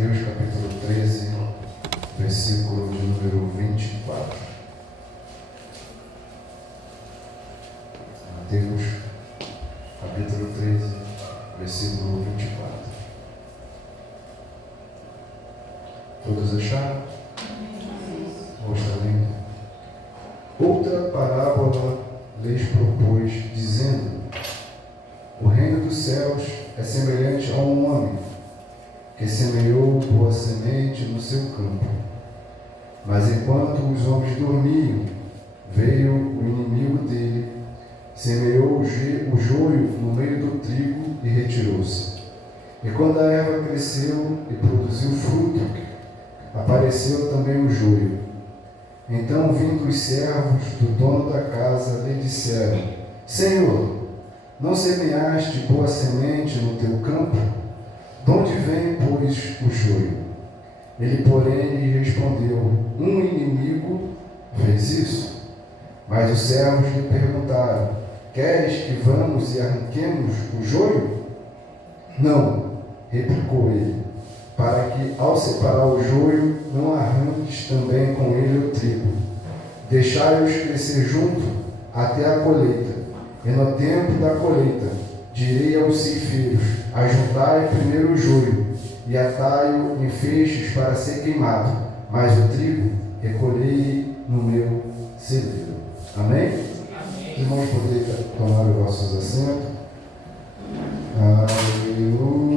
Mateus capítulo 13, versículo de número 24. Mateus capítulo 13, versículo 24. Todos acharam? Vamos estar lendo. Outra parábola lhes propôs, dizendo: o reino dos céus é semelhante a um homem que semeou boa semente no seu campo. Mas enquanto os homens dormiam, veio o inimigo dele, semeou o joio no meio do trigo e retirou-se. E quando a erva cresceu e produziu fruto, apareceu também o joio. Então, vindo os servos do dono da casa, lhe disseram: Senhor, não semeaste boa semente no teu campo? De onde vem, pois, o joio? Ele, porém, lhe respondeu: um inimigo fez isso. Mas os servos lhe perguntaram: queres que vamos e arranquemos o joio? Não, replicou ele, para que, ao separar o joio, não arranques também com ele o trigo. Deixai-os crescer junto até a colheita. E no tempo da colheita, direi aos ceifeiros: ajuntai primeiro o joio, e atai-o em feixes para ser queimado, mas o trigo recolhei no meu celeiro. Amém? Amém. Os irmãos poderem tomar os vossos assentos. Aleluia.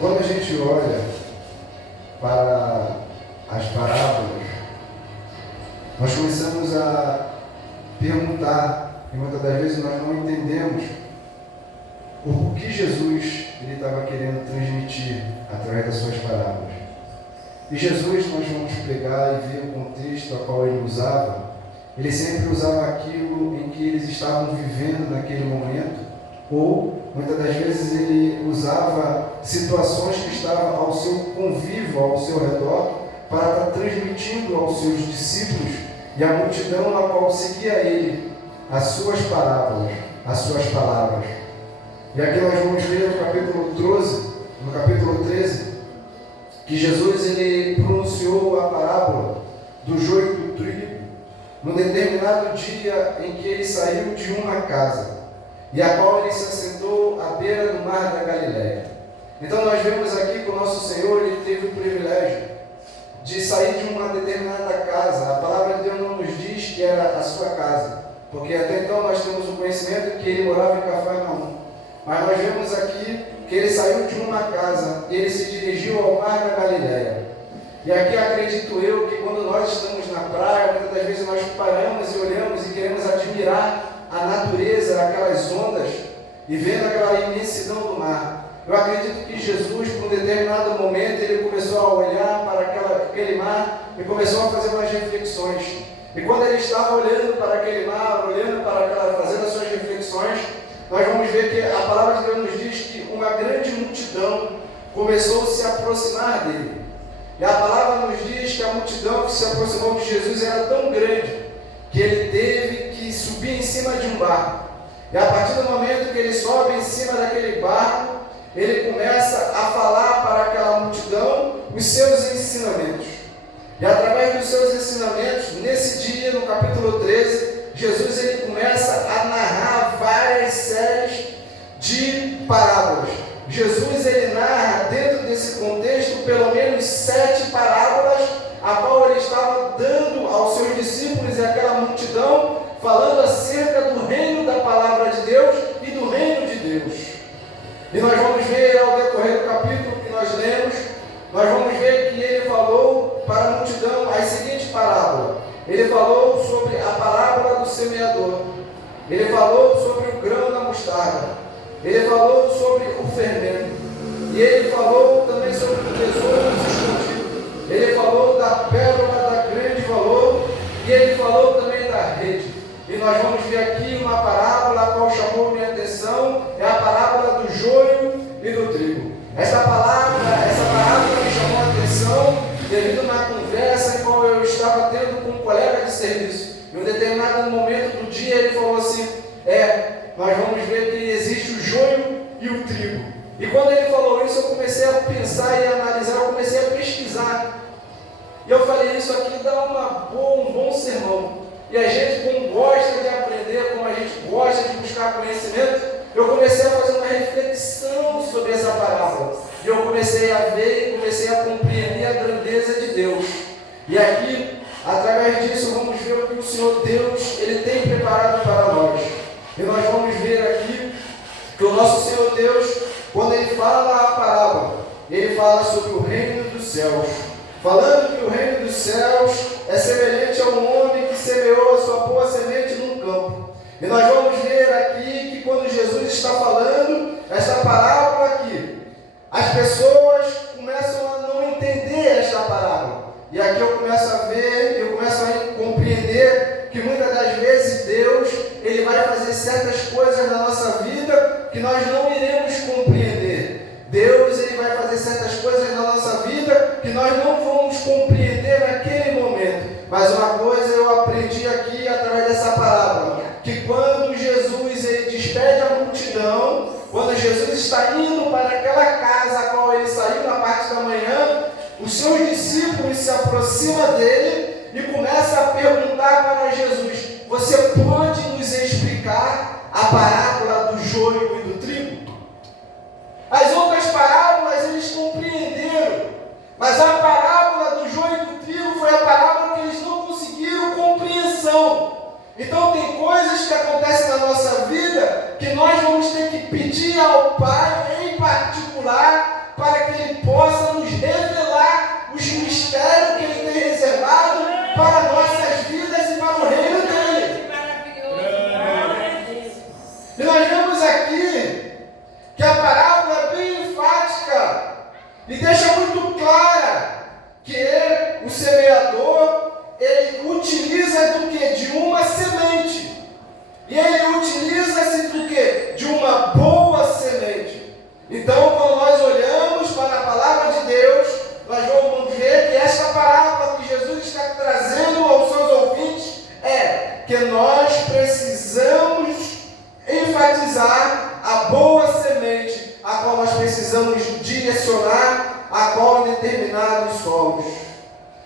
Quando a gente olha para as parábolas, nós começamos a perguntar, e muitas das vezes nós não entendemos o que Jesus estava querendo transmitir através das suas parábolas. E Jesus, nós vamos pegar e ver o contexto a qual ele usava. Ele sempre usava aquilo em que eles estavam vivendo naquele momento, ou muitas das vezes ele usava situações que estavam ao seu convívio, ao seu redor, para estar transmitindo aos seus discípulos e à multidão a qual seguia ele as suas parábolas, as suas palavras. E aqui nós vamos ver no capítulo 13, que Jesus ele pronunciou a parábola do joio do trigo num determinado dia em que ele saiu de uma casa, e a qual ele se assentou à beira do mar da Galileia. Então nós vemos aqui que o nosso Senhor ele teve o privilégio de sair de uma determinada casa. A palavra de Deus não nos diz que era a sua casa, porque até então nós temos o conhecimento que ele morava em Cafarnaum. Mas nós vemos aqui que ele saiu de uma casa e ele se dirigiu ao mar da Galileia. E aqui acredito eu que quando nós estamos na praia, muitas das vezes nós paramos e olhamos e queremos admirar a natureza, aquelas ondas, e vendo aquela imensidão do mar. Eu acredito que Jesus, por um determinado momento, ele começou a olhar para aquele mar e começou a fazer umas reflexões. E quando ele estava olhando para aquele mar, fazendo as suas reflexões, nós vamos ver que a palavra de Deus nos diz que uma grande multidão começou a se aproximar dele. E a palavra nos diz que a multidão que se aproximou de Jesus era tão grande que ele teve que subir em cima de um barco. E a partir do momento que ele sobe em cima daquele barco, ele começa a falar para aquela multidão os seus ensinamentos. E através dos seus ensinamentos, nesse dia, no capítulo 13, Jesus ele começa a narrar várias séries de parábolas. Jesus ele narra dentro desse contexto pelo menos 7 parábolas, a qual ele estava dando aos seus discípulos e àquela multidão, falando acerca do reino da palavra de Deus e do reino de Deus. E nós vamos ver ao decorrer do capítulo que nós lemos, nós vamos ver que ele falou para a multidão as seguintes parábolas. Ele falou sobre a parábola do semeador, Ele falou sobre o grão da mostarda. Ele falou sobre o fermento. E ele falou também sobre o tesouro escondido. Ele falou da pérola da grande valor. E ele falou também da rede. E nós vamos ver aqui uma parábola a qual chamou minha atenção. É a parábola do joio e do trigo. Essa parábola me chamou a atenção devido a uma conversa em qual eu estava tendo com um colega de serviço. Em um determinado momento do dia ele falou assim, nós vamos ver que existe o joio e o trigo. E quando ele falou isso, eu comecei a pensar e a analisar, eu comecei a pesquisar. E eu falei, isso aqui dá um bom sermão. E a gente, como gosta de aprender, como a gente gosta de buscar conhecimento, eu comecei a fazer uma reflexão sobre essa parábola. E eu comecei a ver e comecei a compreender a grandeza de Deus. E aqui, através disso, vamos ver o que o Senhor Deus Ele tem preparado para nós. E nós vamos ver aqui que o nosso Senhor Deus, quando Ele fala a parábola, Ele fala sobre o reino dos céus. Falando que o reino dos céus é semelhante a um homem que semeou a sua boa semente num campo. E nós vamos ver aqui que quando Jesus está falando esta parábola aqui, as pessoas começam a não entender esta parábola. E aqui eu começo a ver, eu começo a compreender que muitas das vezes Deus, Ele vai fazer certas coisas na nossa vida que nós não iremos compreender. Deus, Ele vai fazer certas coisas na nossa vida que nós não vamos compreender naquele momento. Mas uma coisa eu aprendi aqui através dessa parábola, que quando Jesus Ele despede a multidão, quando Jesus está indo para aquela casa a qual Ele saiu na parte da manhã, os seus discípulos se aproximam dele e começam a perguntar para Jesus, você pode nos explicar a parábola do joio e do trigo? As outras parábolas eles compreenderam, mas a parábola do joio e do trigo foi a parábola que eles não conseguiram compreensão. Então tem coisas que acontecem na nossa vida que nós vamos ter que pedir ao Pai em particular para que Ele possa nos revelar os mistérios que Ele tem reservado para nossas vidas e para o reino dEle. E nós vemos aqui que a parábola é bem enfática e deixa muito clara que o semeador, ele utiliza do que? De uma semente. E ele utiliza-se do que? De uma boa semente. Então, quando nós olhamos para a palavra de Deus, nós vamos ver que esta parábola que Jesus está trazendo aos seus ouvintes é que nós precisamos enfatizar a boa semente, a qual nós precisamos direcionar, a qual em determinados solos.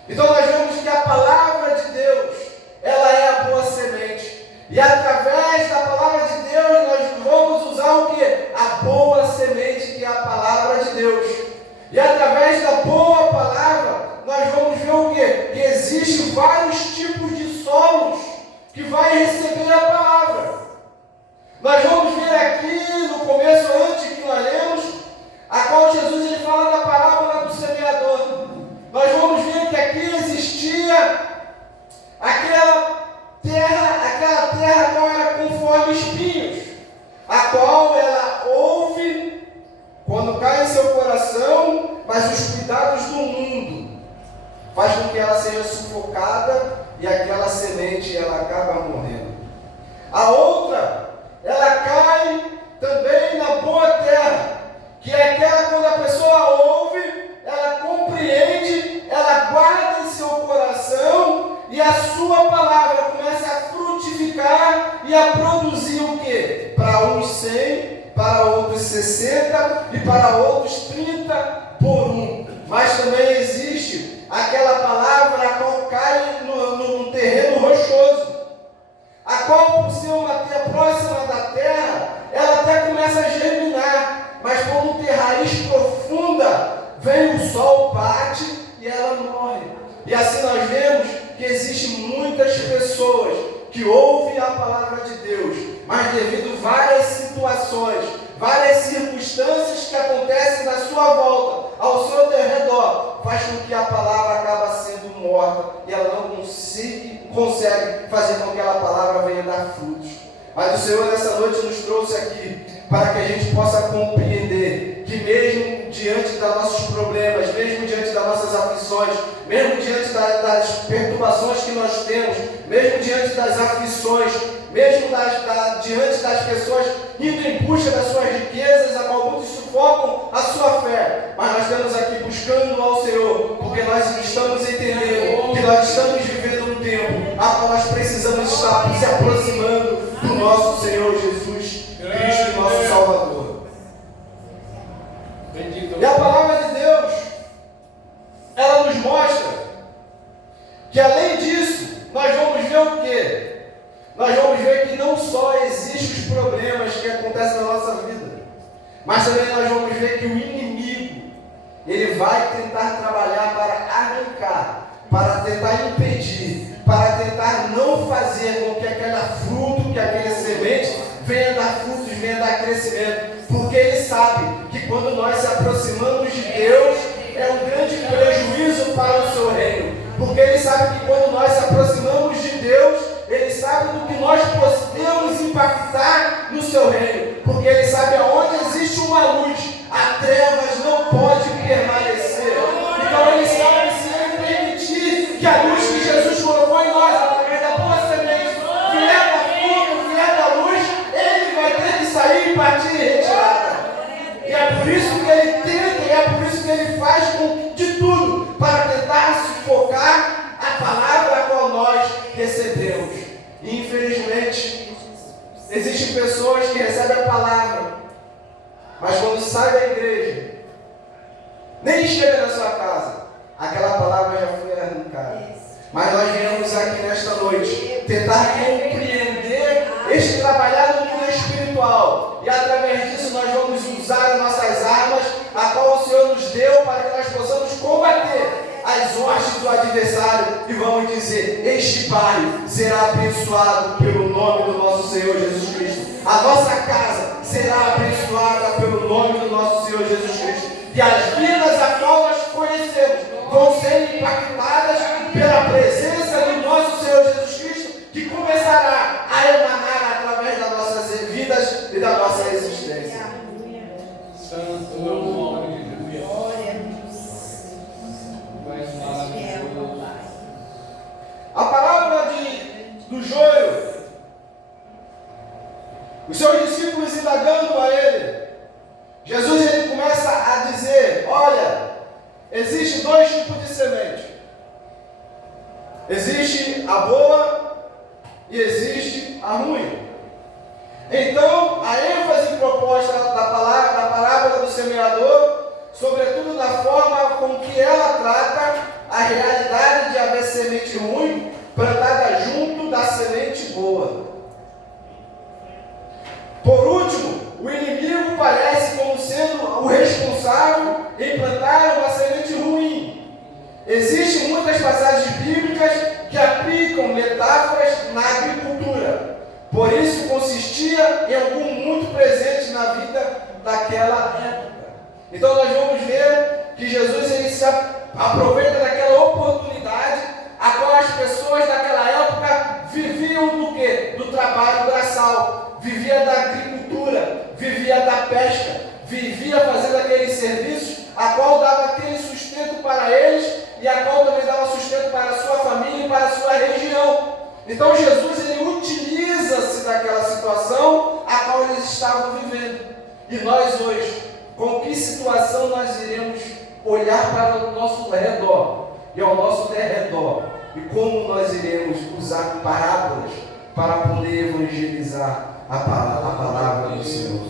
Então nós vemos que a palavra de Deus, ela é a boa semente. E através da palavra de Deus, nós vamos usar o que? A boa semente, que é a palavra de Deus. E através da boa palavra, nós vamos ver o que? Que existem vários tipos de solos que vai receber a palavra. Nós vamos ver aqui no começo, antes que nós lemos, a qual Jesus ele fala da parábola do semeador. Nós vamos ver que aqui existia aquela terra qual era conforme espinhos, a qual ela ouve quando cai em seu coração, mas os cuidados do mundo faz com que ela seja sufocada e aquela semente ela acaba morrendo. A outra, ela cai também na boa terra, que é aquela quando a pessoa ouve, ela compreende, ela guarda em seu coração e a sua palavra começa a frutificar e a produzir o quê? Para uns 100, para outros 60 e para outros 30 por um. Mas também existe aquela palavra a qual cai no terreno rochoso, a qual, por ser uma terra próxima da terra, ela até começa a germinar, mas como tem raiz profunda, vem o sol, bate e ela morre. E assim nós vemos que existem muitas pessoas que ouvem a palavra de Deus, mas devido a várias situações, várias circunstâncias que acontecem na sua volta, ao seu redor, faz com que a palavra acaba sendo morta e ela não consegue fazer com que aquela palavra venha dar frutos. Mas o Senhor nessa noite nos trouxe aqui para que a gente possa compreender que mesmo diante dos nossos problemas, mesmo diante das nossas aflições, mesmo diante das perturbações que nós temos, mesmo diante das aflições, mesmo diante das pessoas indo em busca das suas riquezas, a qual muitos sufocam a sua fé, mas nós estamos aqui buscando ao Senhor, porque nós estamos entendendo que nós estamos vivendo um tempo a qual nós precisamos estar se aproximando do nosso Senhor Jesus Cristo, nosso Salvador. E a palavra de Deus, ela nos mostra que além disso, nós vamos ver o quê? Nós vamos ver que não só existem os problemas que acontecem na nossa vida, mas também nós vamos ver que o inimigo, ele vai tentar trabalhar para arrancar, para tentar impedir, para tentar não fazer com que aquele fruto, que aquele semente venha dar frutos, venha dar crescimento, porque ele sabe que quando nós se aproximamos de Deus, é um grande prejuízo para o seu reino, porque ele sabe que quando nós se aproximamos de Deus, ele sabe do que nós podemos impactar no seu reino, porque ele sabe aonde existe uma luz, a trevas não pode permanecer. Então ele sabe, se ele permitir que a luz que Jesus colocou em nós, através da boa semente, vier da fogo, vier da luz, ele vai ter que sair e partir e retirar. E é por isso que ele tenta, e é por isso que ele faz de tudo para tentar sufocar a palavra a qual nós recebemos. E infelizmente, existem pessoas que recebem a palavra, mas quando sai da igreja, nem chega na sua casa, aquela palavra já foi arrancada. Mas nós viemos aqui nesta noite tentar compreender este trabalhar no mundo espiritual, e através disso nós vamos usar as nossas armas, a qual o Senhor nos deu, para que nós possamos combater as hostes do adversário, e vamos dizer: este bairro será abençoado pelo nome do nosso Senhor Jesus Cristo, a nossa casa será abençoada pelo nome do nosso Senhor Jesus Cristo, e as vidas a qual nós conhecemos vão ser impactadas pela presença do nosso Senhor Jesus Cristo, que começará a emanar através das nossas vidas e da nossa existência. Santo é o nome de Deus. A parábola do joio, os seus discípulos indagando a ele, Jesus ele começa a dizer: olha, existe dois tipos de semente, existe a boa e existe a ruim. Então a ênfase proposta da parábola do semeador, sobretudo da forma com que ela trata a realidade de haver semente ruim plantada junto da semente boa. Por último, o inimigo parece como sendo o responsável em plantar uma semente ruim. Existem muitas passagens bíblicas que aplicam metáforas na agricultura. Por isso consistia em algo muito presente na vida daquela época. Então nós vamos ver que Jesus ele se aproveita daquela oportunidade a qual as pessoas daquela época viviam do quê? Do trabalho braçal, vivia da agricultura, vivia da pesca, vivia fazendo aqueles serviços a qual dava aquele sustento para eles e a qual também dava sustento para a sua família e para a sua região. Então Jesus ele utiliza-se daquela situação a qual eles estavam vivendo. E nós hoje, com que situação nós iremos olhar para o nosso redor e ao nosso derredor, e como nós iremos usar parábolas para poder evangelizar a palavra do Senhor?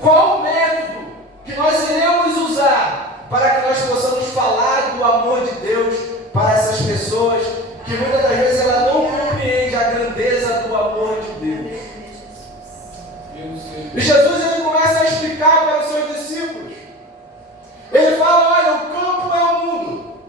Qual o método que nós iremos usar para que nós possamos falar do amor de Deus para essas pessoas que muitas das vezes ela não compreende a grandeza do amor de Deus? E Jesus ele começa a explicar para os seus discípulos. Ele fala: olha, o campo é o mundo,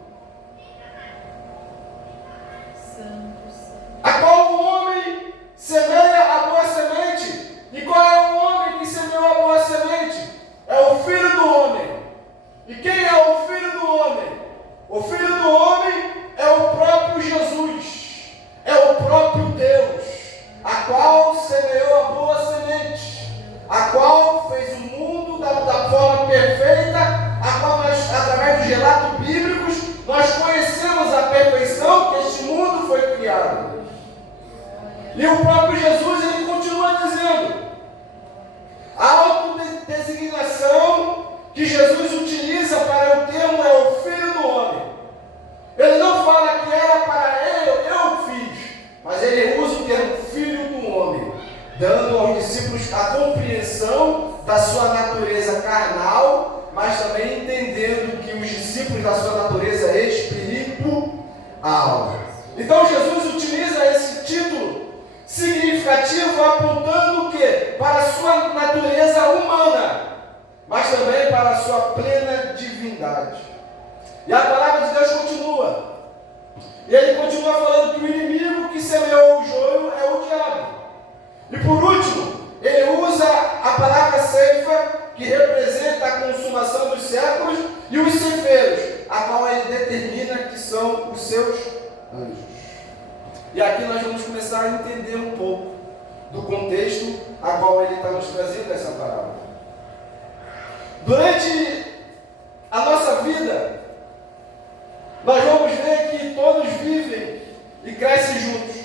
a qual o homem semeia a boa semente. E qual é o homem que semeou a boa semente? É o Filho do Homem. E quem é o Filho do Homem? O Filho do Homem é o próprio Jesus. E o próprio Jesus, ele continua dizendo, a autodesignação que Jesus utiliza para o termo é o Filho do Homem. Ele não fala que era para ele, eu fiz, mas ele usa o termo Filho do Homem, dando aos discípulos a compreensão da sua natureza carnal, mas também entendendo que os discípulos da sua natureza espiritual. Então Jesus utiliza esse título significativo apontando o quê? Para a sua natureza humana, mas também para a sua plena divindade. E a palavra de Deus continua. E ele continua falando que o inimigo que semeou o joio é o diabo. E por último, ele usa a palavra ceifa, que representa a consumação dos séculos, e os ceifeiros, a qual ele determina que são os seus anjos. E aqui nós vamos começar a entender um pouco do contexto a qual ele está nos trazendo essa palavra. Durante a nossa vida, nós vamos ver que todos vivem e crescem juntos.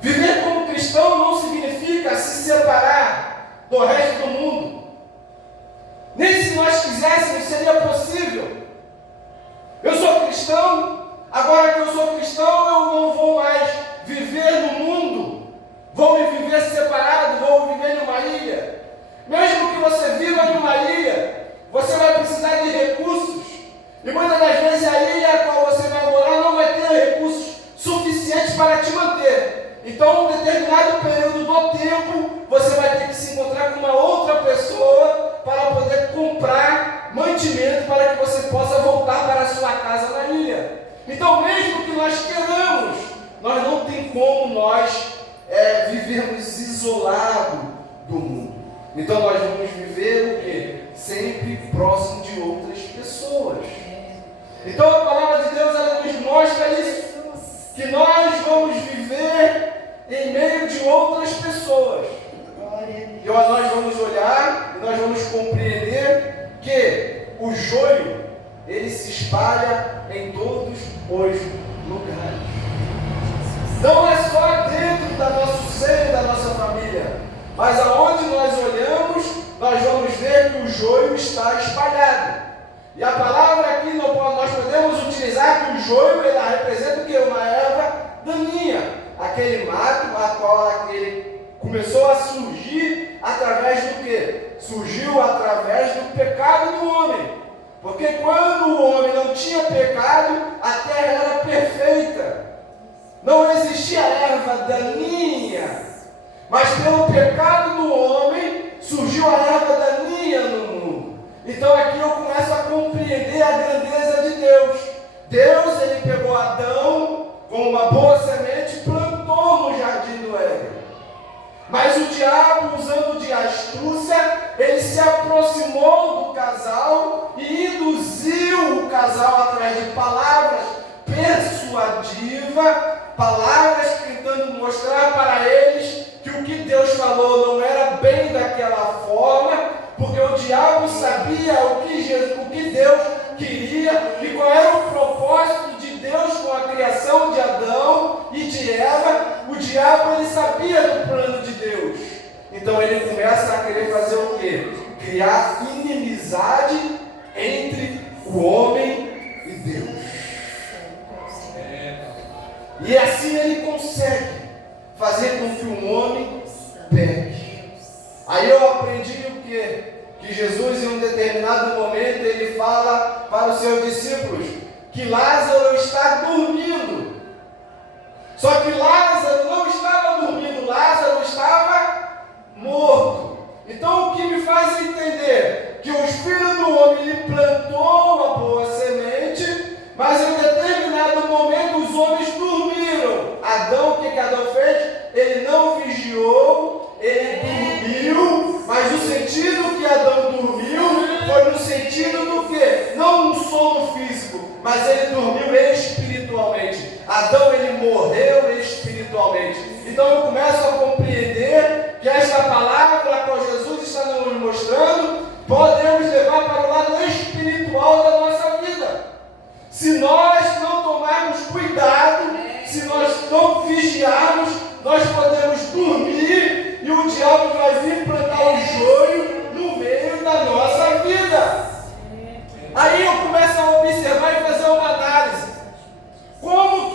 Viver como cristão não significa se separar do resto do mundo. Nem se nós quiséssemos seria possível. Eu sou cristão, agora que eu sou cristão, eu não vou mais viver no mundo. Vou me viver separado, vou viver numa ilha. Mesmo que você viva numa ilha, você vai precisar de recursos. E muitas das vezes a ilha a qual você vai morar não vai ter recursos suficientes para te manter. Então, em um determinado período do tempo, você vai ter que se encontrar com uma outra pessoa para poder comprar mantimento para que você possa voltar para a sua casa na ilha. Então, mesmo que nós queiramos, nós não tem como nós vivermos isolados do mundo. Então, nós vamos viver o quê? Sempre próximo de outras pessoas. Então, a palavra de Deus ela nos mostra isso, que nós vamos viver em meio de outras pessoas. E nós vamos olhar e nós vamos compreender que o joio, ele se espalha em todos os lugares. Não é só dentro da nosso seio, da nossa família, mas aonde nós olhamos, nós vamos ver que o joio está espalhado. E a palavra aqui nós podemos utilizar que o joio ela representa o que? Uma erva daninha. Aquele mato a qual ele começou a surgir através do quê? Surgiu através do pecado do homem. Porque quando o homem não tinha pecado, a terra era perfeita. Não existia erva daninha. Mas pelo pecado do homem, surgiu a erva daninha no mundo. Então aqui eu começo a compreender a grandeza de Deus. Deus, ele pegou Adão com uma boa semente e plantou no jardim do Éden. Mas o diabo, usando de astúcia, ele se aproximou do casal e induziu o casal através de palavras persuasivas, palavras tentando mostrar para eles que o que Deus falou não era bem daquela forma, porque o diabo sabia o que Deus queria e qual era o propósito de Deus com a criação de Adão e de Eva. O diabo ele sabia do plano de Deus. Então ele começa a querer fazer o quê? Criar inimizade entre o homem e Deus. E assim ele consegue fazer com que o homem peque. Aí eu aprendi o quê? Que Jesus, em um determinado momento, ele fala para os seus discípulos que Lázaro está dormindo. Só que Lázaro não estava dormindo, Lázaro estava morto. Então o que me faz entender que os filhos do homem lhe plantou a boa semente, mas em um determinado momento os homens dormiram. Adão, o que Adão fez? Ele não vigiou, ele dormiu, mas o sentido que Adão dormiu foi no sentido do quê? Não um sono físico, mas ele dormiu espiritualmente. Adão, ele morreu espiritualmente. Então eu começo a compreender que esta palavra a qual Jesus está nos mostrando, podemos levar para o lado espiritual da nossa vida. Se nós não tomarmos cuidado, se nós não vigiarmos, nós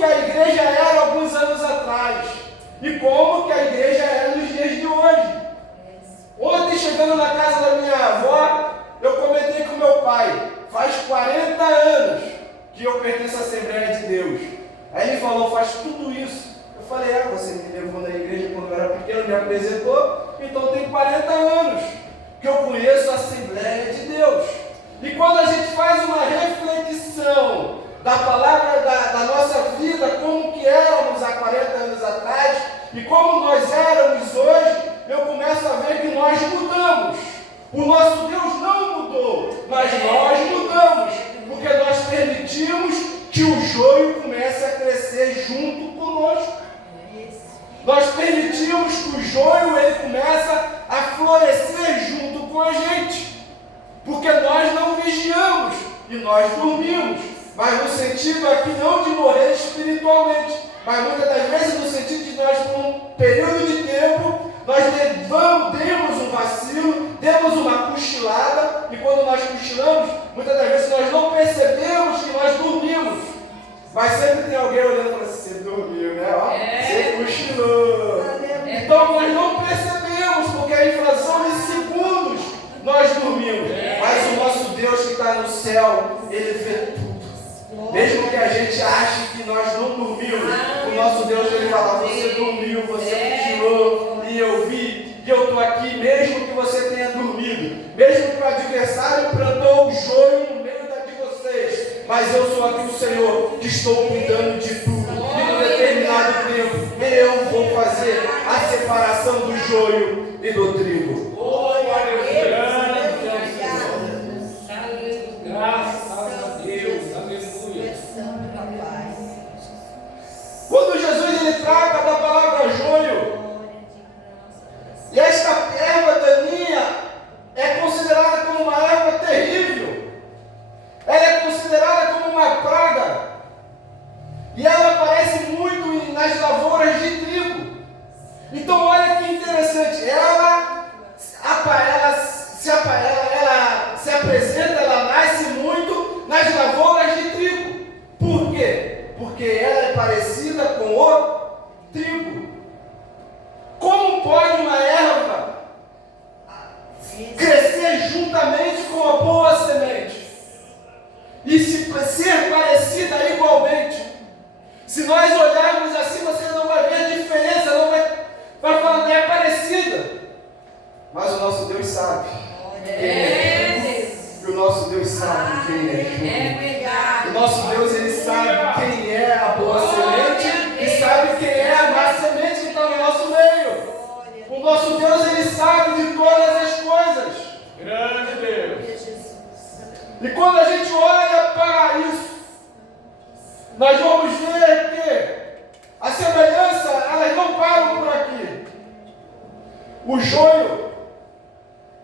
a igreja era alguns anos atrás e como que a igreja é nos dias de hoje. Ontem, chegando na casa da minha avó, eu comentei com meu pai, faz 40 anos que eu pertenço à Assembleia de Deus. Aí ele falou, faz tudo isso. Eu falei, você me levou na igreja quando eu era pequeno, me apresentou, então tem 40 anos que eu conheço a Assembleia de Deus. E quando a gente faz uma reflexão da palavra da nossa vida, como que éramos há 40 anos atrás e como nós éramos hoje, eu começo a ver que nós mudamos. O nosso Deus não mudou, mas nós mudamos, porque nós permitimos que o joio comece a crescer junto conosco. Nós permitimos que o joio ele começa a florescer junto com a gente, porque nós não vigiamos e nós dormimos, mas no sentido aqui não de morrer espiritualmente, mas muitas das vezes no sentido de nós, por um período de tempo, nós demos um vacilo, demos uma cochilada, e quando nós cochilamos, muitas das vezes nós não percebemos que nós dormimos. Mas sempre tem alguém olhando para você, você dormiu, né? Você cochilou. Então nós não percebemos, porque a infração de segundos nós dormimos. Mas o nosso Deus que está no céu, Ele vê tudo. Mesmo que a gente ache que nós não dormimos, o nosso Deus Ele fala, você dormiu, você cochilou, e eu vi, e eu estou aqui, mesmo que você tenha dormido, mesmo que o adversário plantou o joio no meio de vocês, mas eu sou aqui o Senhor, que estou cuidando de tudo, e num determinado tempo, eu vou fazer a separação do joio e do trigo. Quando Jesus ele trata da palavra joio, e esta erva daninha é considerada como uma erva terrível, ela é considerada como uma praga, e ela aparece muito nas lavouras de trigo. Então olha que interessante, ela se apresenta, ela nasce muito nas lavouras de trigo. Por quê? Porque ela é parecida com o trigo. Como pode uma erva crescer juntamente com a boa semente e ser parecida igualmente? Se nós olharmos assim, você não vai ver a diferença, não vai falar que é parecida. Mas o nosso Deus sabe quem é. E o nosso Deus sabe quem é. O nosso Deus ele sabe quem é a boa semente e sabe quem é a má semente que está no nosso meio. O nosso Deus ele sabe de todas as coisas. Grande Deus. E quando a gente olha para isso, nós vamos ver que a semelhança, elas não param por aqui. O joio,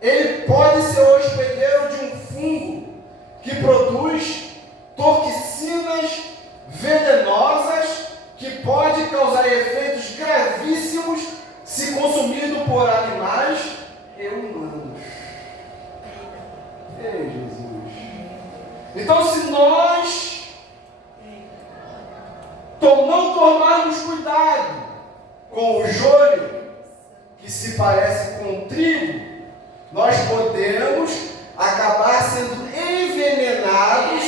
ele pode ser o hospedeiro de um fungo que produz toxinas venenosas que pode causar efeitos gravíssimos se consumido por animais e humanos. Ei, Jesus. Então, se nós não tomarmos cuidado com o joio, que se parece com o trigo, nós podemos acabar sendo envenenados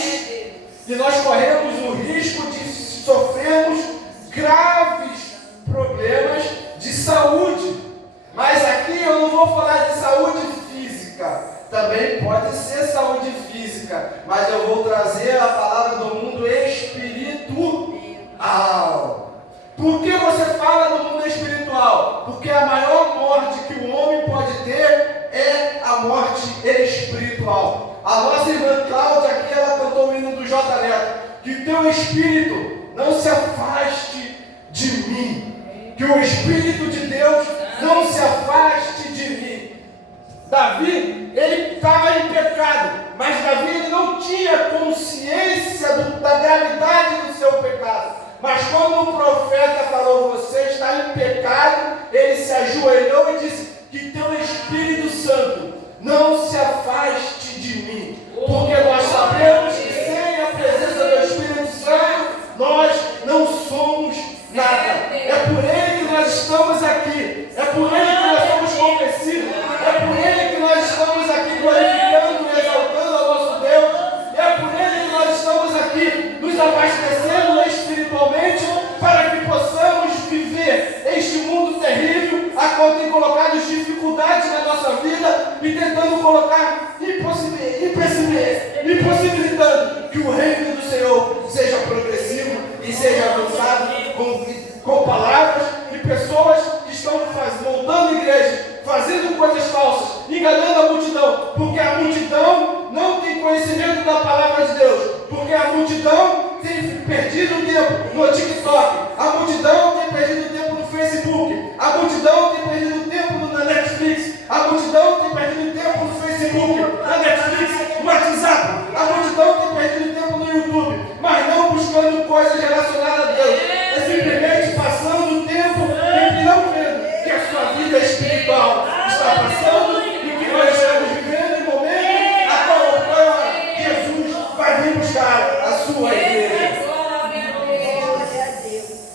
e nós corremos o risco de sofrermos graves problemas de saúde. Mas aqui eu não vou falar de saúde física, também pode ser saúde física, mas eu vou trazer a palavra do mundo espiritual. Por que você fala do mundo espiritual? Porque a maior morte que o homem pode ter é a morte espiritual. A nossa irmã Cláudia aqui, ela cantou o hino do J. Neto, que teu espírito não se afaste de mim, que o Espírito de Deus não se afaste de mim. Davi, ele estava em pecado, mas Davi ele não tinha consciência da gravidade do seu pecado. Mas quando o profeta falou, você está em pecado, ele se ajoelhou e disse, que teu Espírito Santo não se afaste de mim. Porque nós sabemos que sem a presença do Espírito Santo, nós não somos nós estamos aqui, é por Ele que nós somos convencidos, é por Ele que nós estamos aqui glorificando e exaltando ao nosso Deus, é por Ele que nós estamos aqui nos abastecendo espiritualmente para que possamos viver este mundo terrível, a qual tem colocado dificuldades na nossa vida e tentando colocar impossibilitando que o reino do Senhor seja progressivo e seja avançado com palavras e pessoas que estão montando igrejas, fazendo coisas falsas, enganando a multidão, porque a multidão não tem conhecimento da palavra de Deus, porque a multidão tem perdido tempo no TikTok, a multidão tem perdido tempo no Facebook, a multidão tem perdido tempo na Netflix, a multidão tem perdido tempo no Facebook, na Netflix, no WhatsApp, a multidão tem perdido tempo no YouTube, mas não buscando coisas relacionadas a Deus, é simplesmente passando o tempo e não vendo que a sua vida espiritual está passando e que nós estamos vivendo em momento a qual Jesus vai vir buscar a sua igreja.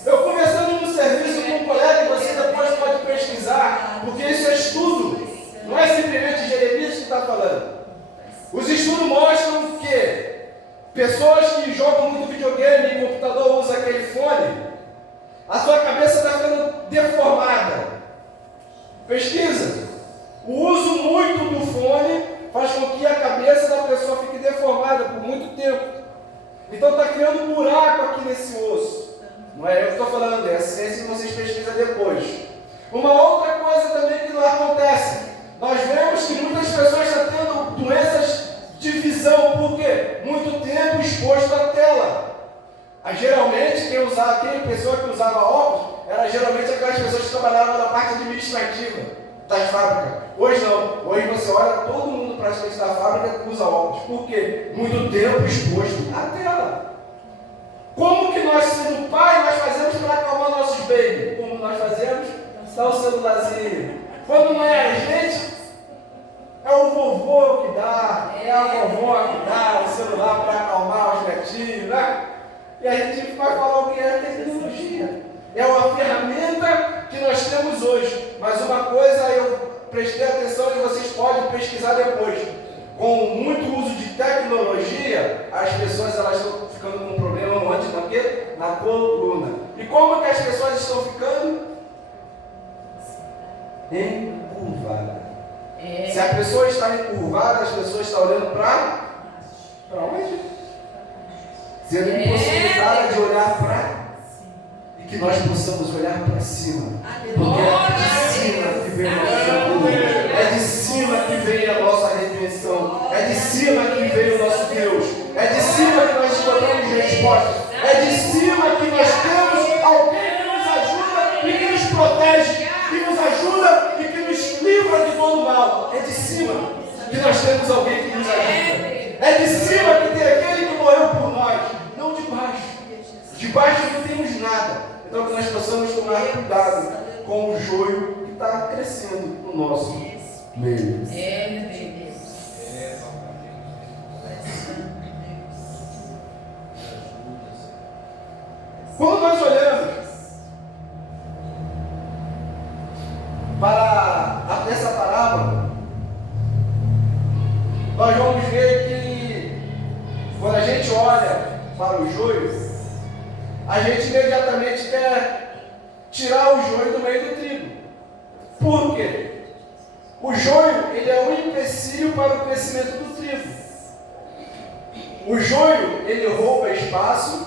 Eu conversando no serviço com um colega, e você depois pode pesquisar, porque isso é estudo, não é simplesmente Jeremias que está falando. Os estudos mostram que pessoas que jogam muito videogame e computador usam aquele fone, a sua cabeça está ficando deformada. Pesquisa. O uso muito do fone faz com que a cabeça da pessoa fique deformada por muito tempo. Então está criando um buraco aqui nesse osso. Não é eu que estou falando, é a ciência que vocês pesquisam depois. Uma outra coisa também que não acontece. Nós vemos que muitas pessoas estão tendo doenças de visão, por quê? Muito tempo exposto à tela. Geralmente, quem pessoa que usava óculos, era geralmente aquelas pessoas que trabalhavam na parte administrativa das fábricas. Hoje não. Hoje você olha, todo mundo praticamente da fábrica usa óculos. Por quê? Muito tempo exposto à tela. Como que nós, sendo pai, nós fazemos para acalmar nossos babies? Como nós fazemos? Dá o celularzinho. Quando não é a gente, é o vovô que dá, é a vovó que dá o celular para acalmar os netinhos, né? E a gente vai falar o que é a tecnologia. É uma ferramenta que nós temos hoje. Mas uma coisa eu prestei atenção e vocês podem pesquisar depois. Com muito uso de tecnologia, as pessoas elas estão ficando com um problema onde? Na coluna. E como que as pessoas estão ficando? Encurvadas. Se a pessoa está encurvada, as pessoas estão olhando para onde? Sendo impossibilitada de olhar para e que nós possamos olhar para cima, porque é de cima que vem a nossa cura, é de cima que vem a nossa redenção, é de cima que vem o nosso Deus, é de cima que nós encontramos respostas, é de cima que nós temos alguém que nos ajuda e que nos protege, que nos ajuda e que nos livra de todo mal. É de cima que nós temos alguém que nos ajuda. É de cima que tem aquele que morreu por nós, não de baixo. De baixo não temos nada. Então que nós possamos tomar cuidado com o joio que está crescendo no nosso meio. Quando nós olhamos para essa parábola, nós vamos ver que quando a gente olha para o joio, a gente imediatamente quer tirar o joio do meio do trigo. Por quê? O joio, ele é um empecilho para o crescimento do trigo. O joio, ele rouba espaço.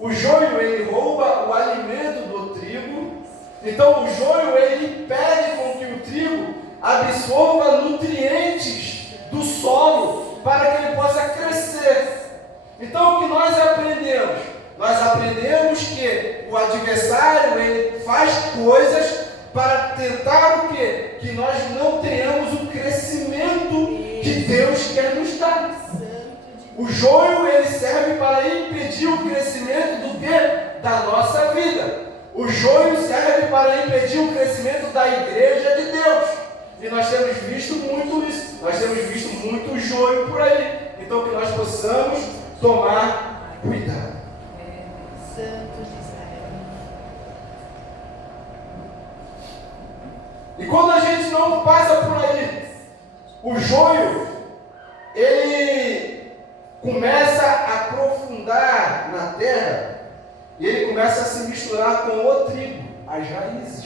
O joio, ele rouba o alimento do trigo. Então o joio, ele impede com que o trigo absorva nutrientes do solo para que ele possa crescer. Então o que nós aprendemos? Nós aprendemos que o adversário, ele faz coisas para tentar o quê? Que nós não tenhamos o crescimento que Deus quer nos dar. O joio, ele serve para impedir o crescimento do quê? Da nossa vida. O joio serve para impedir o crescimento da igreja de Deus. E nós temos visto muito isso. Nós temos visto muito joio por aí. Então que nós possamos tomar cuidado. Santo de Israel. E quando a gente não passa por aí, o joio, ele começa a aprofundar na terra e ele começa a se misturar com o trigo, as raízes,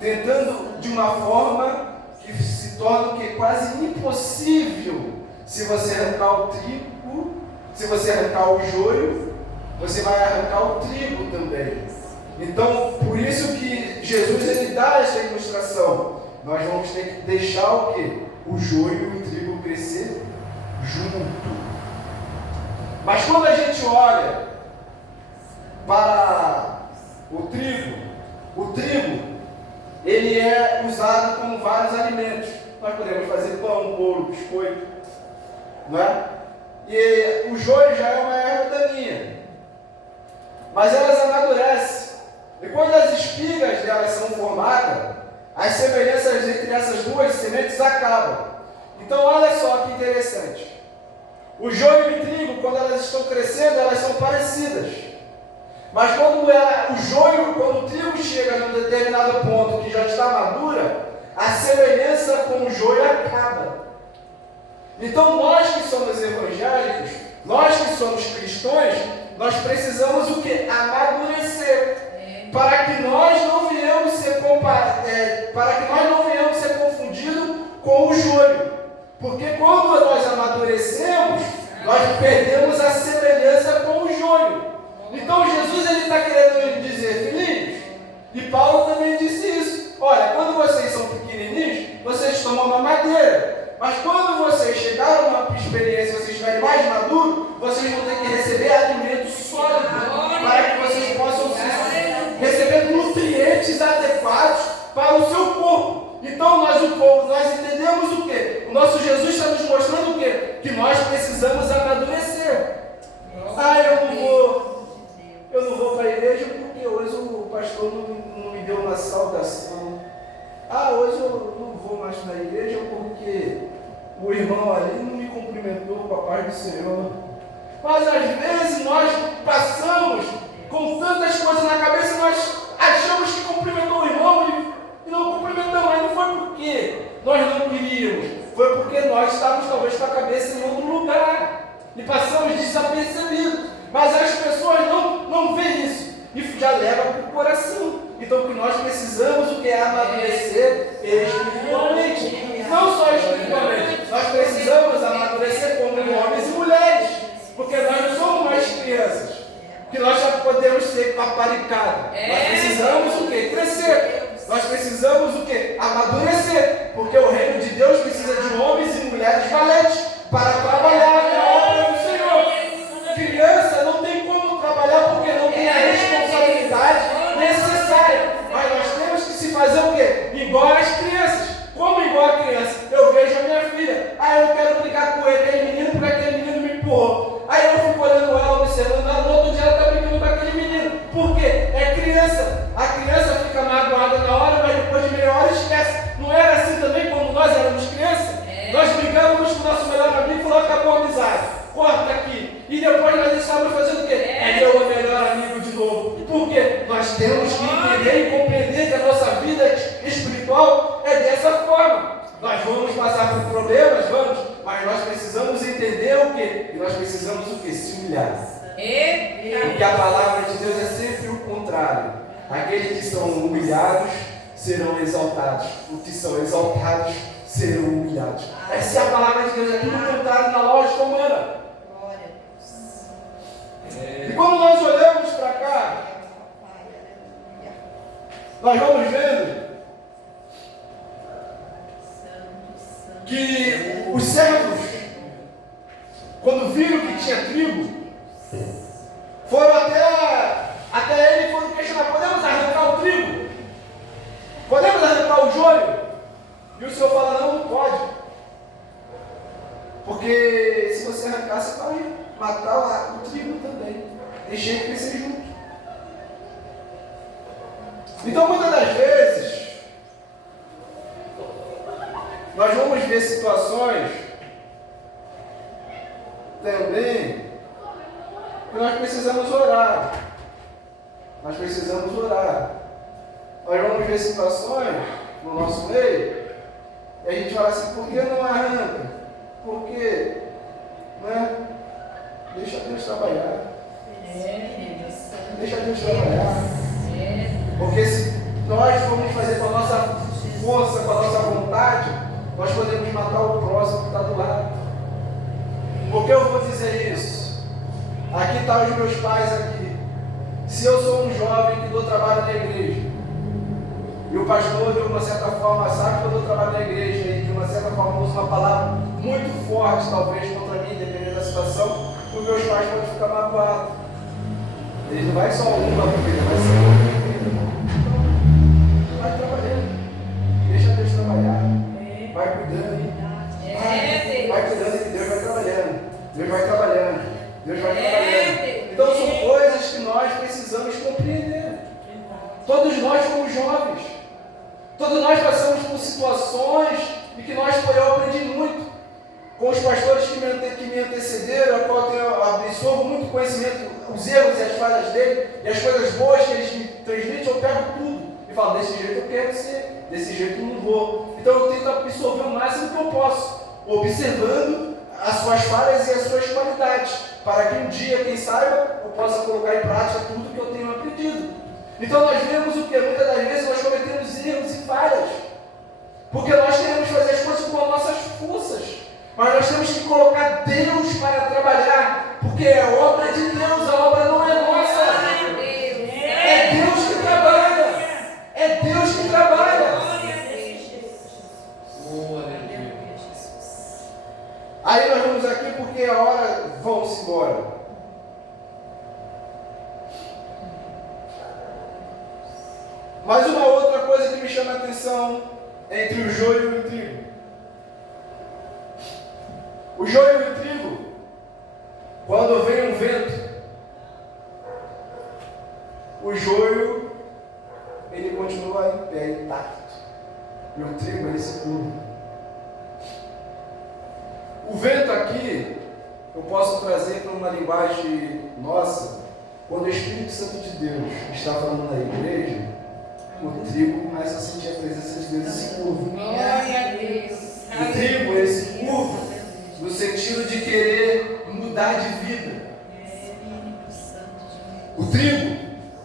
tentando de uma forma que se torna o que? Quase impossível. Se você arrancar o trigo, se você arrancar o joio, você vai arrancar o trigo também. Então, por isso que Jesus ele dá essa ilustração. Nós vamos ter que deixar o quê? O joio e o trigo crescer junto. Mas quando a gente olha para o trigo ele é usado como vários alimentos. Nós podemos fazer pão, bolo, biscoito, não é? E o joio já é uma erva daninha, mas elas amadurecem. E quando as espigas delas são formadas, as semelhanças entre essas duas sementes acabam. Então olha só que interessante. O joio e o trigo, quando elas estão crescendo, elas são parecidas. Mas quando o trigo chega num determinado ponto que já está madura, a semelhança com o joio acaba. Então nós que somos evangélicos, nós que somos cristãos, nós precisamos o quê? Amadurecer. Para que nós não venhamos ser confundidos com o joio. Porque quando nós amadurecemos, nós perdemos a semelhança com o joio. Então Jesus ele está querendo dizer, filhinhos, e Paulo também disse isso. Olha, quando vocês são pequenininhos, vocês tomam mamadeira. Mas quando vocês chegarem a uma experiência, vocês estiverem mais maduros, vocês vão ter que receber alimento sólido, para que vocês possam receber nutrientes adequados para o seu corpo. Então nós entendemos o quê? O nosso Jesus está nos mostrando o quê? Que nós precisamos amadurecer. Eu não vou para a igreja porque hoje o pastor não me deu uma saudação. Hoje eu não vou mais para a igreja porque o irmão ali não me cumprimentou com a paz do Senhor. Mas às vezes nós passamos com tantas coisas na cabeça, nós achamos que cumprimentou o irmão e não cumprimentamos. Mas não foi porque nós não queríamos, foi porque nós estávamos talvez com a cabeça em outro lugar e passamos desapercebidos. Mas as pessoas não veem isso e já levam para o coração. Então o que nós precisamos, o que é amadurecer espiritualmente, não só espiritualmente, nós precisamos amadurecer como homens e mulheres, porque nós não somos mais crianças, que nós já podemos ser paparicados. Nós precisamos o quê? Crescer. Nós precisamos o quê? Amadurecer, porque o reino de Deus precisa de homens e mulheres valentes para trabalhar na obra do Senhor. Criança não tem como trabalhar porque não tem a responsabilidade necessária. Mas nós temos que se fazer o quê? Igual às crianças. Como igual a criança? Eu vejo a minha filha. Eu quero brigar com aquele menino porque aquele menino me empurrou. Aí eu fico olhando ela, observando ela, no outro dia ela está brincando com aquele menino. Por quê? É criança. A criança fica magoada na hora, mas depois de meia hora esquece. Não era assim também quando nós éramos crianças? Nós brigávamos com o nosso melhor amigo e falou, acabou a amizade. Corta aqui. E depois nós estávamos fazendo o quê? É meu melhor amigo de novo. Por quê? Nós temos que entender e compreender que a nossa vida espiritual é dessa forma. Nós vamos passar por problemas, mas nós precisamos entender o quê? E nós precisamos o quê? Se humilhar. Porque a palavra de Deus é sempre o contrário. Aqueles que são humilhados serão exaltados. Os que são exaltados serão humilhados. Essa é a palavra de Deus, é tudo contrário na lógica humana. E quando nós olhamos para cá, nós vamos vendo que os servos, quando viram que tinha trigo, foram até ele e foram questionar, podemos arrancar o trigo? Podemos arrancar o joio? E o Senhor fala, não pode. Porque se você arrancar, você vai matar o trigo também. Deixei ele crescer junto. Então, muitas das vezes, nós vamos ver situações também que nós precisamos orar. Nós vamos ver situações no nosso meio, e a gente fala assim, por que não arranca? Porque, né? Deixa Deus trabalhar. Deixa Deus trabalhar. Porque se nós formos fazer com a nossa força, com a nossa vontade, nós podemos matar o próximo que está do lado. Por que eu vou dizer isso? Aqui estão os meus pais aqui. Se eu sou um jovem que dou trabalho na igreja, e o pastor de uma certa forma sabe que eu dou trabalho na igreja, e de uma certa forma usa uma palavra muito forte, talvez, contra mim, dependendo da situação, os meus pais podem ficar magoados. Eles não vai só uma vida, vai ser outra. Então, vai trabalhando. Deixa Deus trabalhar. Vai cuidando. Vai cuidando que Deus vai trabalhando. Deus vai trabalhando. Deus vai trabalhando. Então são coisas que nós precisamos compreender. Todos nós somos jovens. Todos nós passamos por situações e que eu aprendi muito com os pastores que me antecederam, a qual eu absorvo muito conhecimento, os erros e as falhas dele, e as coisas boas que eles me transmitem, eu pego tudo e falo, desse jeito eu quero ser, desse jeito eu não vou. Então eu tento absorver o máximo que eu posso, observando as suas falhas e as suas qualidades, para que um dia, quem saiba, eu possa colocar em prática tudo que eu tenho aprendido. Então nós vemos o que? Muitas das vezes nós cometemos erros e falhas, porque nós queremos fazer as coisas com as nossas forças. Mas nós temos que colocar Deus para trabalhar, porque é obra de Deus, a obra não é nossa. É Deus que trabalha. É Deus que trabalha. Aí nós vamos aqui porque a hora vamos embora. Mas uma outra coisa que me chama a atenção entre o joio e o trigo. O joio e o trigo, quando vem um vento, o joio, ele continua em pé, intacto. E o trigo, ele se curva. O vento aqui, eu posso trazer para uma linguagem nossa, quando o Espírito Santo de Deus está falando na igreja, o trigo começa a sentir a presença de Deus e se curva. Glória a Deus. O trigo, ele se curva. No sentido de querer mudar de vida. O trigo,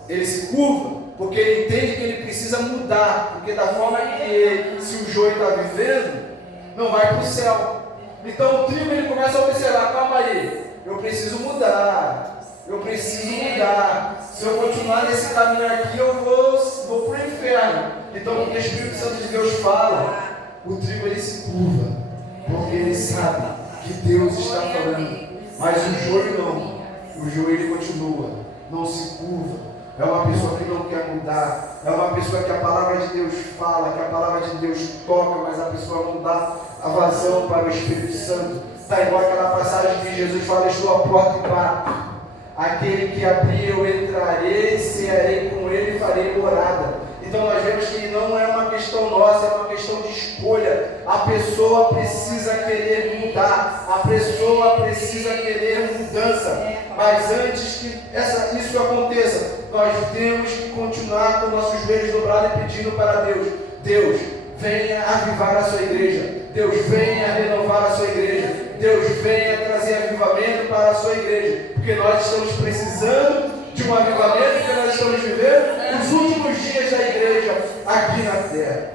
ele se curva, porque ele entende que ele precisa mudar, porque da forma que ele, se o joio está vivendo, não vai para o céu. Então o trigo, ele começa a observar, calma aí, eu preciso mudar, eu preciso mudar. Se eu continuar nesse caminho aqui, eu vou para o inferno. Então, quando o Espírito Santo de Deus fala, o trigo, ele se curva, porque ele sabe que Deus está falando, mas o joio não. O joio ele continua, não se curva. É uma pessoa que não quer mudar, é uma pessoa que a palavra de Deus fala, que a palavra de Deus toca, mas a pessoa não dá a vazão para o Espírito Santo. Está igual aquela passagem que Jesus fala, estou à porta e bato. Aquele que abrir eu entrarei, cearei com ele e farei morada. Então nós vemos que não é uma questão nossa, é uma questão de escolha. A pessoa precisa querer mudar, a pessoa precisa querer mudança. Mas antes que isso aconteça, nós temos que continuar com nossos joelhos dobrados e pedindo para Deus: Deus, venha avivar a sua igreja. Deus, venha renovar a sua igreja. Deus, venha trazer avivamento para a sua igreja. Porque nós estamos precisando de um avivamento, porque nós estamos vivendo os últimos dias da igreja aqui na terra.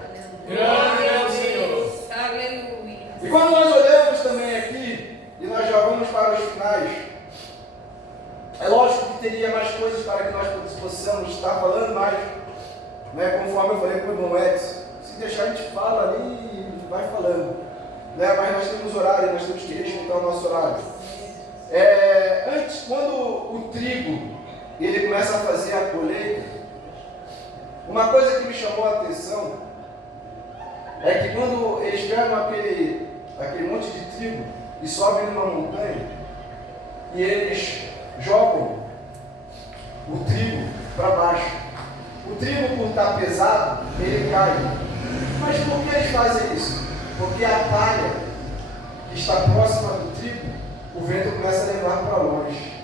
Glória ao Senhor. Aleluia. E quando nós olhamos também aqui, e nós já vamos para os finais, é lógico que teria mais coisas para que nós possamos estar falando mais, né? Conforme eu falei com o irmão Edson, se deixar a gente fala ali e vai falando, né? Mas nós temos horário, nós temos que respeitar o nosso horário. Antes, quando o trigo ele começa a fazer a colheita, uma coisa que me chamou a atenção é que quando eles pegam aquele monte de trigo e sobem numa montanha e eles jogam o trigo para baixo. O trigo, por estar pesado, ele cai. Mas por que eles fazem isso? Porque a palha que está próxima do trigo, o vento começa a levar para longe.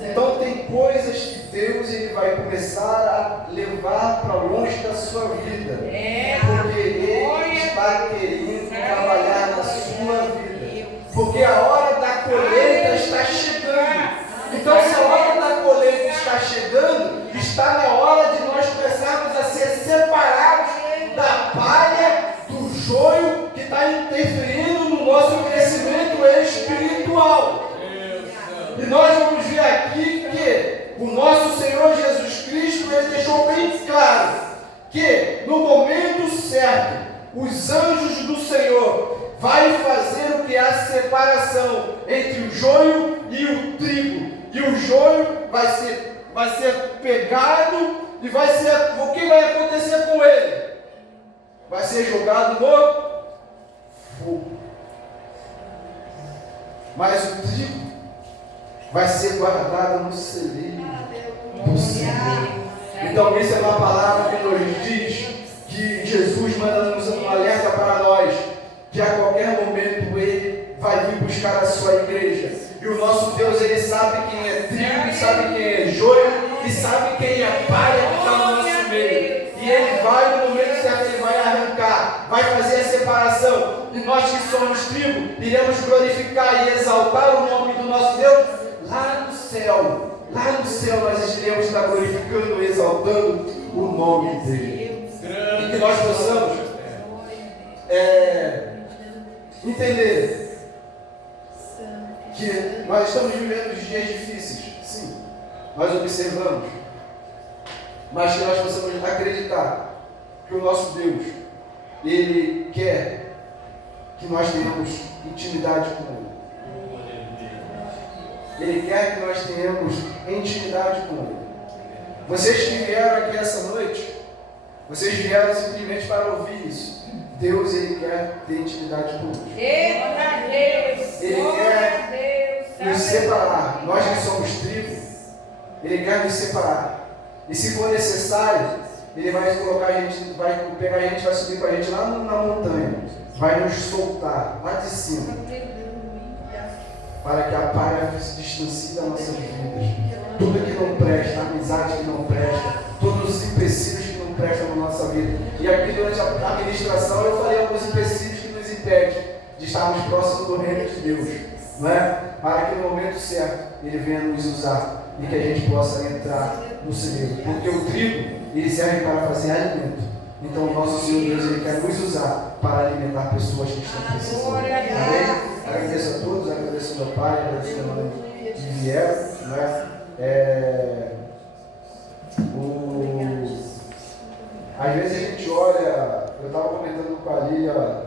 Então tem coisas que Deus ele vai começar começar a levar para longe da sua vida, porque Ele está querendo trabalhar na sua vida, porque a hora da colheita está chegando. Então, se a hora da colheita está chegando, está na hora de nós começarmos a ser separados da palha, do joio que está interferindo no nosso crescimento espiritual. E nós vamos ver aqui que o nosso Senhor Jesus Cristo, Ele deixou bem claro que no momento certo, os anjos do Senhor vai fazer o que é a separação entre o joio e o trigo. E o joio vai ser pegado e vai ser, o que vai acontecer com ele? Vai ser jogado no fogo. Mas o trigo vai ser guardado no celeiro do Senhor. Então isso é uma palavra que nos diz que Jesus manda nos um alerta para nós, que a qualquer momento Ele vai vir buscar a sua igreja. E o nosso Deus, Ele sabe quem é trigo, sabe quem é joio e sabe quem é palha que está no nosso meio. E Ele vai, no momento certo, Ele vai arrancar, vai fazer a separação. E nós que somos trigo, iremos glorificar e exaltar o nome do nosso Deus lá no céu. Lá no céu nós iremos estar glorificando e exaltando o nome dEle. E que nós possamos entender que nós estamos vivendo dias difíceis, sim, nós observamos, mas que nós possamos acreditar que o nosso Deus, Ele quer que nós tenhamos intimidade com Ele. Ele quer que nós tenhamos intimidade com Ele. Vocês que vieram aqui essa noite, vocês vieram simplesmente para ouvir isso. Deus, Ele quer ter intimidade conosco. Eita Deus! Ele quer nos separar. Nós que somos trigo, Ele quer nos separar. E se for necessário, Ele vai colocar a gente, vai pegar a gente, vai subir com a gente lá na montanha, vai nos soltar lá de cima, para que a palha se distancie das nossas vidas. Tudo que não presta, a amizade que não presta, todos os empecilhos que não prestam na nossa vida. E aqui durante a ministração eu falei alguns empecilhos que nos impedem de estarmos próximos do reino de Deus, não é? Para que no momento certo Ele venha nos usar e que a gente possa entrar no celeiro. Porque o trigo, ele serve para fazer alimento. Então o nosso Senhor Deus, Ele quer nos usar para alimentar pessoas que estão precisando. Amém? Agradeço a todos, agradeço ao meu pai, agradeço a minha mãe que vieram, não é? Às vezes a gente olha, eu estava comentando com a Lília